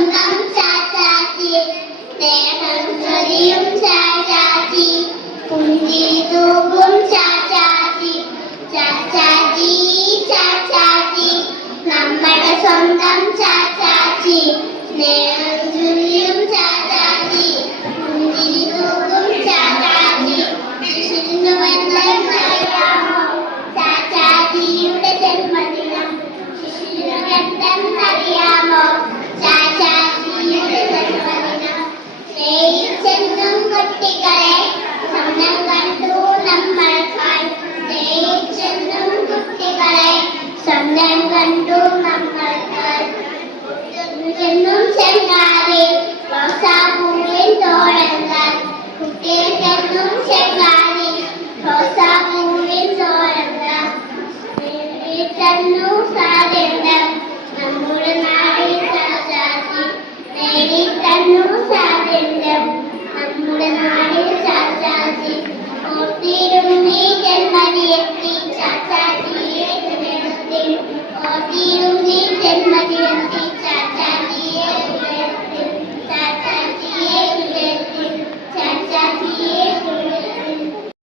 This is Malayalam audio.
സ്വന്തം ചാച്ചാച്ചി, സ്നേഹം ചൊരിയും ചാച്ചാച്ചി, പുഞ്ചിരി തൂകും ചാച്ചാച്ചി, ചാച്ചാച്ചി ചാച്ചാച്ചി, നമ്മുടെ സ്വന്തം ചാച്ചാച്ചി, സ്നേഹം ചൊരിയും ചാച്ചാച്ചി, പുഞ്ചിരി തൂകും ചാച്ചാച്ചി. ശിശുവിനുവെന്നറിയാമോ ചാച്ചാച്ചിയുടെ ജന്മദിനം? ശിശുവിനുവെന്നറിയാമോ ചാച്ചാച്ചിയുടെ ജന്മദിനം? സ്നേഹിച്ചെന്നും കുട്ടികളെ സ്വപ്നം കണ്ടു നമ്മൾക്കായി, സ്നേഹിച്ചെന്നും കുട്ടികളെ സ്വപ്നം കണ്ടു നമ്മൾക്കായി. എന്നും ചെങ്ങാതി റോസാപ്പൂ